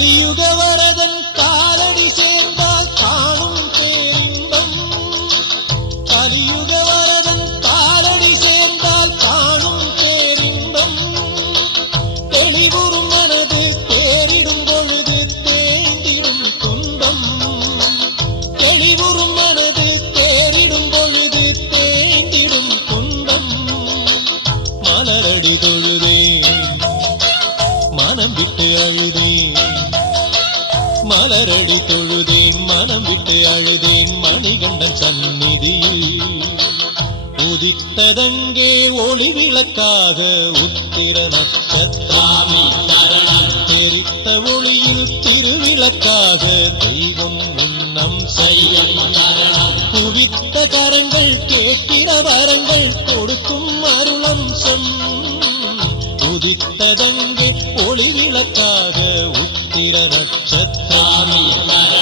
கலியுக வரதன் காலடி சேர்ந்தால் காணும் பேரின்பம். கலியுக வரதன் காலடி சேர்ந்தால் காணும் பேரின்பம். தெளிவுறும் மனது தேறிடும் பொழுது தேய்ந்திடும் துன்பம். தெளிவுறும் மனது தேறிடும் பொழுது தேய்ந்திடும் துன்பம். மலரடி தொழுதேன் மனம் விட்டு அழுதேன். மலரடி தொழுதேன் மனம் விட்டு அழுதேன். மணிகண்டன் சந்நிதியில் உதித்ததங்கே ஒளி விளக்காக உத்திர நட்சத்திராமி சரணம். தெரித்த ஒளியில் திருவிளக்காக தெய்வம் உன்னம் செய்யம் சரணம். குவித்த கரங்கள் கேட்கிற வரங்கள் கொடுக்கும் அருளம்சம். உதித்ததங்கே ஒளி விளக்காக உத்திர நட்சத்திராமி சரணம்.